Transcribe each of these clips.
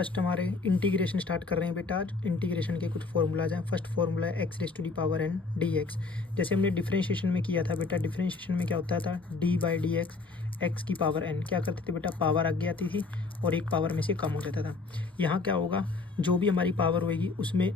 First हमारे integration start कर रहे हैं बेटा। आज इंटीग्रेशन के कुछ फॉर्मूलाज हैं। फर्स्ट फॉर्मूला है x raise to the power n d x. जैसे हमने डिफरेंशिएशन में किया था बेटा, डिफरेंशिएशन में क्या होता था, D by D x, x की पावर एन। क्या करते थे बेटा, पावर आगे आती थी और एक पावर में से कम हो जाता था। यहाँ क्या होगा, जो भी हमारी पावर होएगी उसमें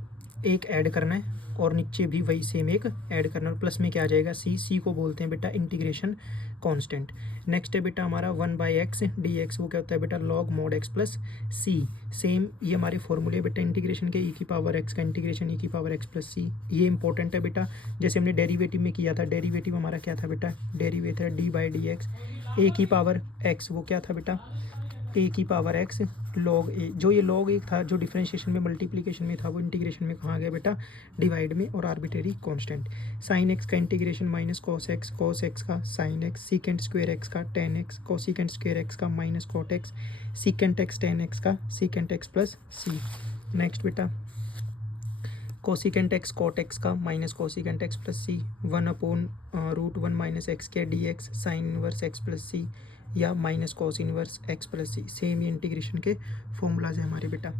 एक ऐड करना है और नीचे भी वही सेम एक ऐड करना है। प्लस में क्या आ जाएगा, सी। सी को बोलते हैं बेटा इंटीग्रेशन कांस्टेंट। नेक्स्ट है बेटा हमारा 1/x डी एक्स। वो क्या होता है बेटा, log mode x plus c. Same ये हमारे फॉर्मूले बेटा इंटीग्रेशन के, ई की पावर एक्स का इंटीग्रेशन ई की पावर एक्स प्लस सी। ये इंपॉर्टेंट है बेटा। जैसे हमने डेरिवेटिव में किया था, डेरिवेटिव हमारा क्या था बेटा, डेरिवेटिव है डी बाई डी एक्स, ए की पावर एक्स। वो क्या था बेटा, ए की पावर एक्स लॉग ए। जो ये लॉग एक था, जो डिफरेंशिएशन में मल्टीप्लिकेशन में था, वो इंटीग्रेशन में कहाँ गया बेटा, डिवाइड में और आर्बिट्रेरी कांस्टेंट। साइन एक्स का इंटीग्रेशन माइनस कॉस एक्स का sine x, secant square x का tan x, cosecant square x का minus cot x, secant x tan x का secant x plus c. Next बेटा cosecant x cot x का minus cosecant x plus c, 1/√1 minus x के d x sine inverse x plus c, या minus cos inverse x plus c. Same ये integration के formulas हैं हमारे बेटा।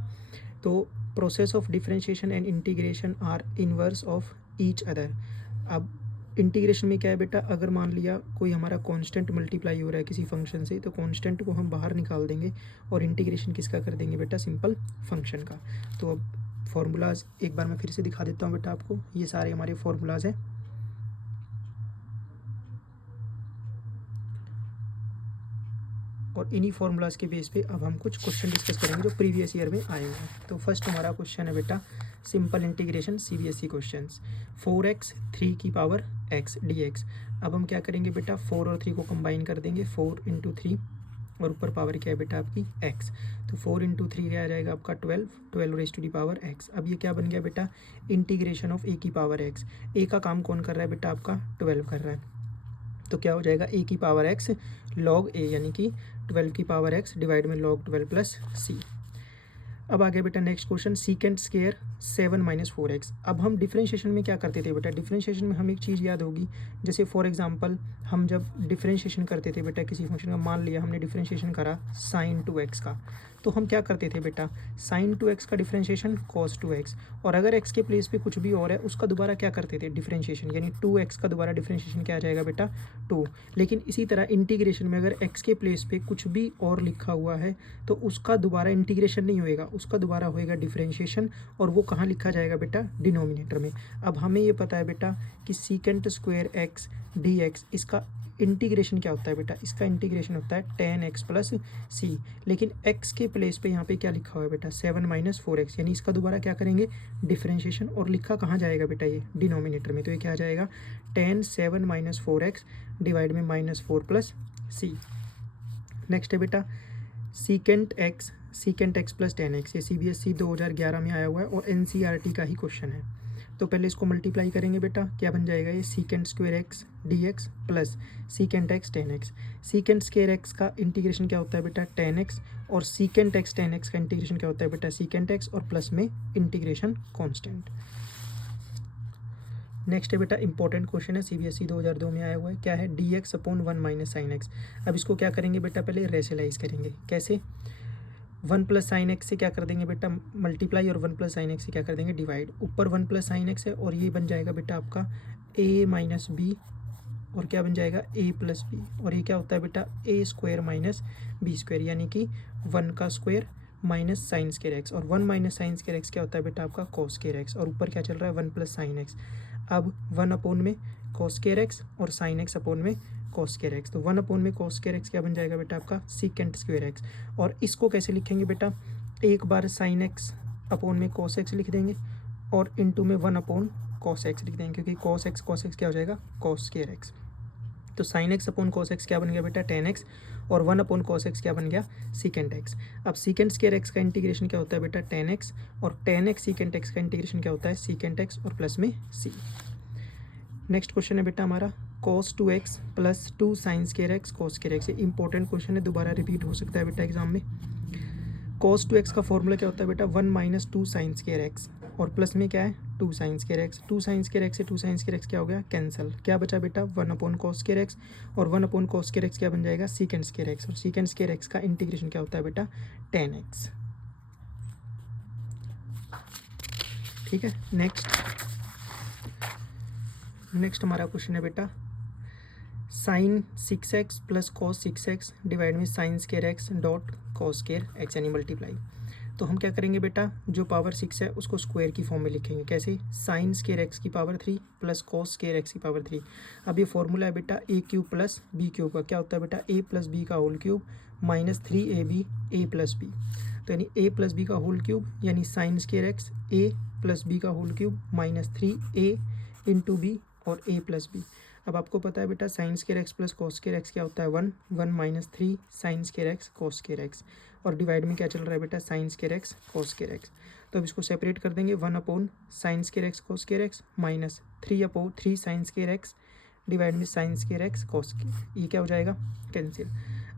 तो process of differentiation and integration are inverse of each other. अब integration में क्या है बेटा, अगर मान लिया कोई हमारा कांस्टेंट मल्टीप्लाई हो रहा है किसी फंक्शन से, तो कांस्टेंट को हम बाहर निकाल देंगे और इंटीग्रेशन किसका कर देंगे बेटा, सिंपल फंक्शन का। तो अब फॉर्मूलाज एक बार मैं फिर से दिखा देता हूँ बेटा आपको। ये सारे हमारे फॉर्मूलाज हैं। और इन्हीं फॉर्मूलाज के बेस पे अब हम कुछ क्वेश्चन डिस्कस करेंगे जो प्रीवियस ईयर में आए हुए हैं। तो फर्स्ट हमारा क्वेश्चन है बेटा, simple integration CBSE questions. 4x 3 की पावर x dx। अब हम क्या करेंगे बेटा, 4 और 3 को कंबाइन कर देंगे, 4 इंटू 3 और ऊपर पावर क्या है बेटा आपकी x। तो 4 इंटू 3 क्या आ जाएगा आपका 12, 12 raise to the power x। अब ये क्या बन गया बेटा, इंटीग्रेशन ऑफ a की पावर x। a का काम कौन कर रहा है बेटा, आपका 12 कर रहा है। तो क्या हो जाएगा, a की पावर x log a, यानी कि 12 की पावर x डिवाइड में log 12 प्लस सी। अब आ गया बेटा next question, secant square 7 minus 4x। अब हम डिफरेंशिएशन में क्या करते थे बेटा, डिफरेंशिएशन में हम एक चीज़ याद होगी, जैसे फॉर एग्जांपल हम जब डिफरेंशिएशन करते थे बेटा किसी फंक्शन का, मान लिया हमने डिफरेंशिएशन करा साइन 2x का, तो हम क्या करते थे बेटा, साइन 2x का डिफरेंशिएशन कॉस 2x, और अगर x के प्लेस पे कुछ भी और है उसका दोबारा क्या करते थे डिफरेंशिएशन, यानी 2x का दोबारा डिफरेंशिएशन क्या आ जाएगा बेटा 2। लेकिन इसी तरह इंटीग्रेशन में अगर x के प्लेस पे कुछ भी और लिखा हुआ है तो उसका दोबारा इंटीग्रेशन नहीं होएगा, उसका दोबारा होएगा डिफरेंशिएशन, और वो कहाँ लिखा जाएगा बेटा, डिनोमिनेटर में। अब हमें ये पता है बेटा कि secant square x D x, इसका इंटीग्रेशन क्या होता है बेटा, इसका इंटीग्रेशन होता है 10x प्लस सी। लेकिन x के प्लेस पे यहाँ पे क्या लिखा हुआ है बेटा, 7 माइनस 4x, यानी इसका दोबारा क्या करेंगे डिफरेंशिएशन, और लिखा कहाँ जाएगा बेटा, ये डिनोमिनेटर में। तो ये क्या आ जाएगा 10 7 माइनस 4x डिवाइड में -4 प्लस सी। नेक्स्ट है बेटा सीकेंट एक्स प्लस 10x। ये CBSE 2011 में आया हुआ है और NCERT का ही क्वेश्चन है। तो पहले इसको मल्टीप्लाई करेंगे बेटा, क्या बन जाएगा ये secant square x D x plus secant x 10x। Secant square x का इंटीग्रेशन क्या होता है बेटा 10x, और सीकेंट एक्स 10x का इंटीग्रेशन क्या होता है बेटा सीकेंट एक्स, और प्लस में इंटीग्रेशन कांस्टेंट। नेक्स्ट है बेटा इंपॉर्टेंट क्वेश्चन है, CBSE 2002 में आया हुआ है। क्या है, dx/1 माइनस साइन एक्स। अब इसको क्या करेंगे बेटा, पहले रेशनलाइज करेंगे। कैसे, 1 प्लस साइन एक्स से क्या कर देंगे बेटा मल्टीप्लाई, और 1 प्लस साइन एक्स से क्या कर देंगे डिवाइड। ऊपर 1 प्लस साइन एक्स है और ये बन जाएगा बेटा आपका a माइनस बी, और क्या बन जाएगा a प्लस बी, और ये क्या होता है बेटा a square minus b square, यानी कि 1 का square minus sine square x, और 1 माइनस साइन स्क्वायर एक्स क्या होता है बेटा आपका कॉस स्क्वायर एक्स, और ऊपर क्या चल रहा है 1 प्लस साइन एक्स। अब 1 अपॉन में कॉस स्क्वायर एक्स और साइन एक्स अपॉन में कॉस स्क्वायर एक्स। तो 1 अपॉन में कॉस स्क्वायर एक्स क्या बन जाएगा बेटा आपका सीकेंट स्क्वायर एक्स। और इसको कैसे लिखेंगे बेटा, एक बार साइन एक्स अपॉन में कॉस एक्स लिख देंगे और इंटू में 1 अपॉन कॉस एक्स लिख देंगे, क्योंकि कॉस एक्स क्या हो जाएगा कॉस स्क्वायर एक्स। तो sine x upon cos x क्या बन गया बेटा 10x, और 1 अपॉन कॉस एक्स क्या बन गया सीकेंट एक्स। अब सीकेंट स्क्वायर एक्स का इंटीग्रेशन क्या होता है बेटा 10x, और 10x सीकेंट एक्स का इंटीग्रेशन क्या होता है सीकेंट एक्स और प्लस में सी। नेक्स्ट क्वेश्चन है बेटा हमारा cos 2x plus 2 sign square x cos square x. ये इंपॉर्टेंट क्वेश्चन है, दोबारा रिपीट हो सकता है बेटा एग्जाम में। cos 2x का फॉर्मूला क्या होता है बेटा 1 माइनस 2 साइन स्क्वायर एक्स, और प्लस में क्या है 2 sign square x. 2 sign square x से 2 साइन स्क्वायर एक्स क्या हो गया कैंसिल, क्या बचा बेटा 1 अपॉन कॉस स्क्वायर एक्स, और 1 अपॉन कॉस स्क्वायर एक्स क्या बन जाएगा सीकेंट स्क्वायर एक्स, और सीकेंट स्क्वायर एक्स का इंटीग्रेशन क्या होता है बेटा 10x। ठीक है। नेक्स्ट हमारा क्वेश्चन है बेटा sine 6x plus cos 6x divide में sine square x dot cos square x यानी मल्टीप्लाई। तो हम क्या करेंगे बेटा, जो पावर 6 है उसको स्क्वायर की फॉर्म में लिखेंगे। कैसे? साइन स्केयर x की power 3 plus cos square x की पावर 3। अब ये फॉर्मूला है बेटा a cube plus b cube का। क्या होता है बेटा, a प्लस बी का whole cube minus 3ab a plus b. तो यानी a प्लस बी का होल क्यूब यानी sine square x a plus b का whole cube minus 3a into b और a प्लस बी। अब आपको पता है बेटा sine square x plus cos square x क्या होता है 1 minus 3 sine square x cos square x, और डिवाइड में क्या चल रहा है बेटा sine square x cos square x. तो अब इसको सेपरेट कर देंगे 1 upon sine square x cos square x minus 3 sine square x divide में sine square x cos square. ये क्या हो जाएगा, कैंसिल।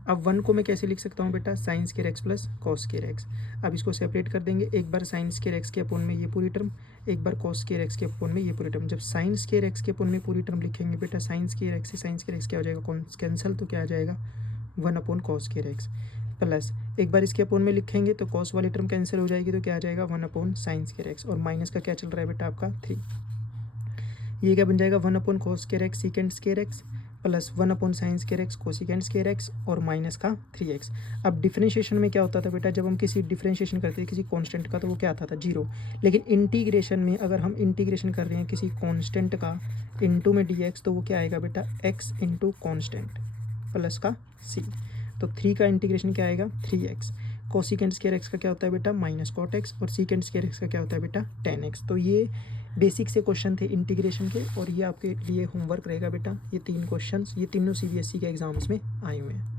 अब 1 को मैं कैसे लिख सकता हूँ बेटा, sine square x plus cos square x. अब इसको सेपरेट कर देंगे, एक बार साइन स्केयर एक्स के अपोन में ये पूरी टर्म, एक बार कॉस स्केयर एक्स के अपोन में ये पूरी टर्म। जब साइन स्केयर एक्स के अपोन में पूरी टर्म लिखेंगे बेटा, साइन स्केयर एक्स से साइन स्केयर एक्स क्या हो जाएगा, कैंसिल। तो क्या आ जाएगा 1 upon cos square x plus एक बार इसके अपोन में लिखेंगे तो कॉस वाली टर्म कैंसिल हो जाएगी, तो क्या आ जाएगा 1 अपॉन साइन स्केयर एक्स, और माइनस का क्या चल रहा है बेटा आपका 3। ये क्या बन जाएगा 1 upon cos square x सीकेंड square x plus 1 upon sine square x cosecant square x और माइनस का 3x। अब डिफरेंशिएशन में क्या होता था बेटा, जब हम किसी डिफरेंशिएशन करते थे किसी कांस्टेंट का तो वो क्या आता था 0, लेकिन इंटीग्रेशन में अगर हम इंटीग्रेशन कर रहे हैं किसी कांस्टेंट का इनटू में dx तो वो क्या आएगा बेटा x इंटू कॉन्स्टेंट प्लस का c। तो 3 का इंटीग्रेशन क्या आएगा 3x। कोसिकेंड स्केयर एक्स का क्या होता है बेटा माइनस कॉट एक्स, और सीकेंड स्केयर एक्स का क्या होता है बेटा 10x। तो ये बेसिक से क्वेश्चन थे इंटीग्रेशन के, और ये आपके लिए होमवर्क रहेगा बेटा। ये 3 क्वेश्चंस ये तीनों CBSE के एग्जाम्स में आए हुए हैं।